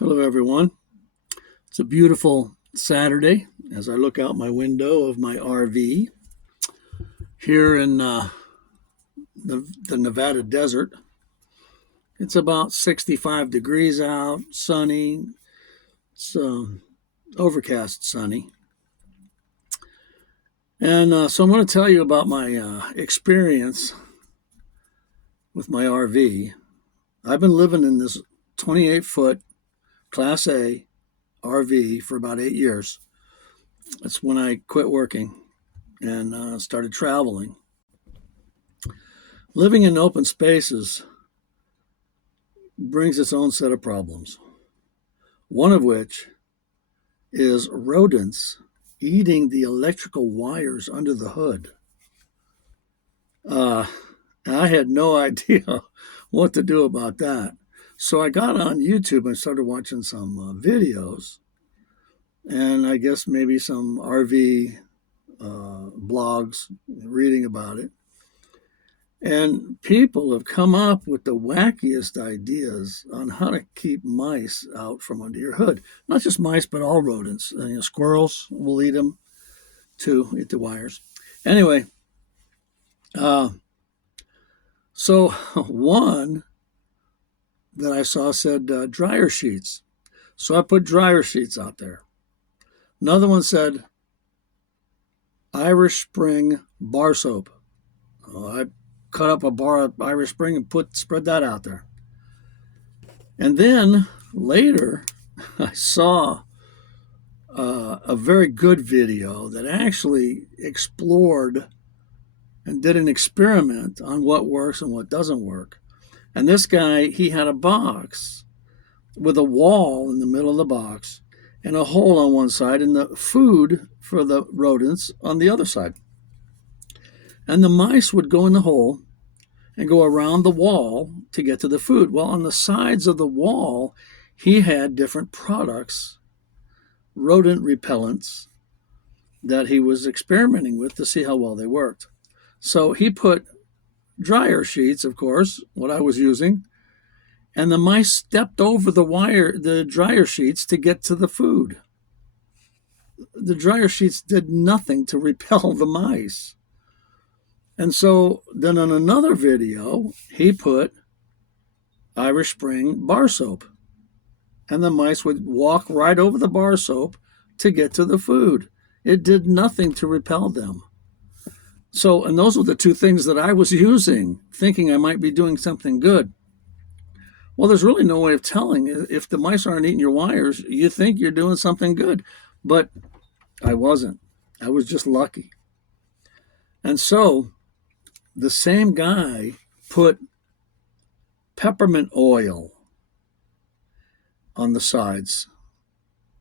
Hello, everyone. It's a beautiful Saturday as I look out my window of my RV here in the Nevada desert. It's about 65 degrees out, sunny. It's overcast, sunny. And so I'm going to tell you about my experience with my RV. I've been living in this 28-foot Class A RV for about 8 years. That's when I quit working and started traveling. Living in open spaces brings its own set of problems, one of which is rodents eating the electrical wires under the hood. I had no idea what to do about that. So I got on YouTube and started watching some videos, and I guess maybe some RV blogs, reading about it. And people have come up with the wackiest ideas on how to keep mice out from under your hood. Not just mice, but all rodents. Squirrels will eat them too, eat the wires. Anyway, so one that I saw said dryer sheets. So I put dryer sheets out there. Another one said Irish Spring bar soap. I cut up a bar of Irish Spring and spread that out there. And then later, I saw a very good video that actually explored and did an experiment on what works and what doesn't work. And this guy, he had a box with a wall in the middle of the box and a hole on one side and the food for the rodents on the other side. And the mice would go in the hole and go around the wall to get to the food. Well, on the sides of the wall, he had different products, rodent repellents, that he was experimenting with to see how well they worked. So he put dryer sheets, of course, what I was using, and the mice stepped over the dryer sheets to get to the food. The dryer sheets did nothing to repel the mice. And so then on another video, he put Irish Spring bar soap. And the mice would walk right over the bar soap to get to the food. It did nothing to repel them. So, and those were the two things that I was using, thinking I might be doing something good. Well, there's really no way of telling. If the mice aren't eating your wires, you think you're doing something good. But I wasn't. I was just lucky. And so the same guy put peppermint oil on the sides.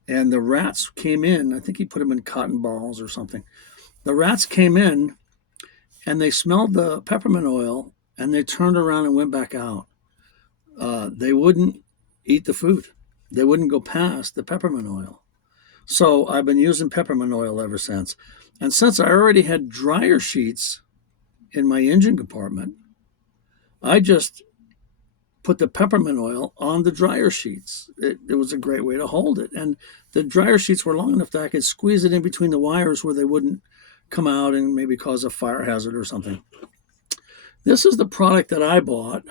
And the rats came in. I think he put them in cotton balls or something. The rats came in and they smelled the peppermint oil and they turned around and went back out. They wouldn't eat the food. They wouldn't go past the peppermint oil. So I've been using peppermint oil ever since. And since I already had dryer sheets in my engine compartment, I just put the peppermint oil on the dryer sheets. It was a great way to hold it. And the dryer sheets were long enough that I could squeeze it in between the wires where they wouldn't come out and maybe cause a fire hazard or something. This is the product that I bought.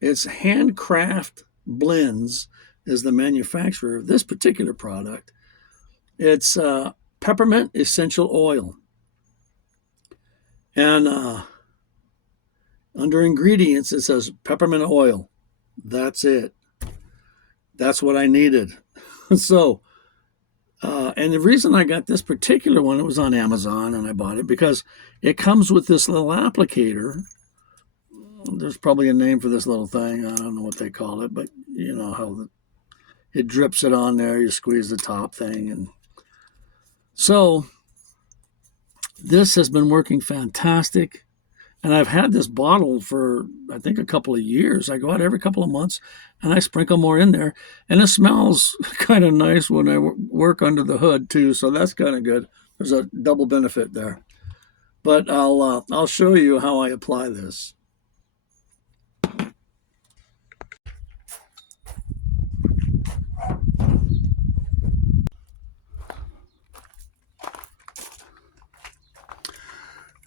It's Handcraft Blends is the manufacturer of this particular product. It's peppermint essential oil. And under ingredients, it says peppermint oil. That's it. That's what I needed. So, and the reason I got this particular one, it was on Amazon and I bought it because it comes with this little applicator. There's probably a name for this little thing. I don't know what they call it, but you know how it drips it on there. You squeeze the top thing. And so this has been working fantastic. And I've had this bottle for, I think, a couple of years. I go out every couple of months and I sprinkle more in there. And it smells kind of nice when I work under the hood, too. So that's kind of good. There's a double benefit there. But I'll show you how I apply this.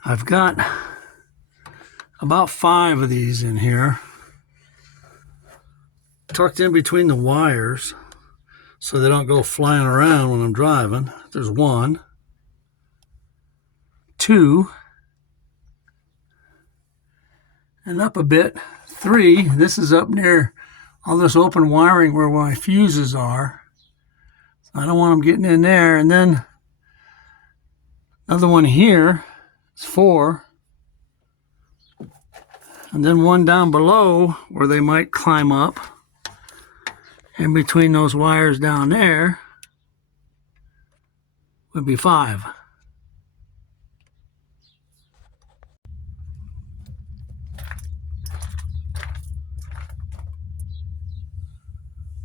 I've got about 5 of these in here, tucked in between the wires so they don't go flying around when I'm driving. There's 1, 2, and up a bit, 3. This is up near all this open wiring where my fuses are. I don't want them getting in there. And then another one here is 4. And then one down below where they might climb up. In between those wires down there would be 5.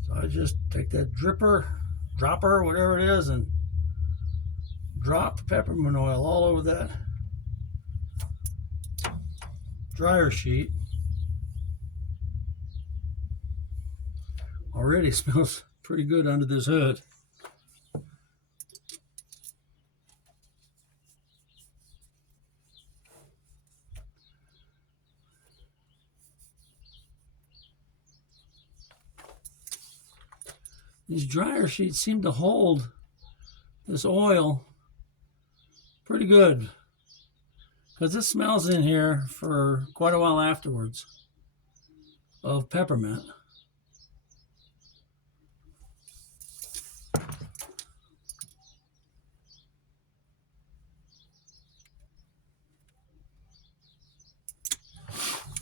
So I just take that dropper, whatever it is, and drop peppermint oil all over that dryer sheet. Already smells pretty good under this hood. These dryer sheets seem to hold this oil pretty good, because it smells in here for quite a while afterwards of peppermint.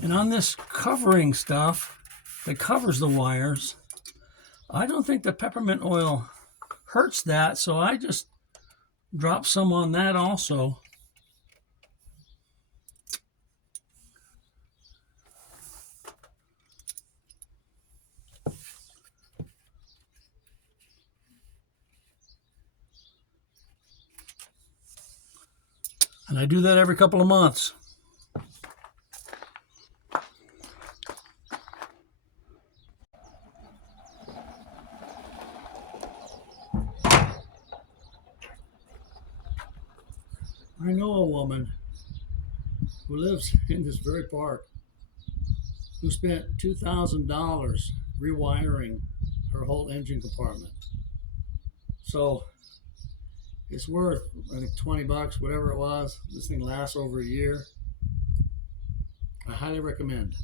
And on this covering stuff that covers the wires, I don't think the peppermint oil hurts that, so I just drop some on that also. And I do that every couple of months. I know a woman who lives in this very park who spent $2,000 rewiring her whole engine compartment. So it's worth, I think, 20 bucks, whatever it was. This thing lasts over a year. I highly recommend.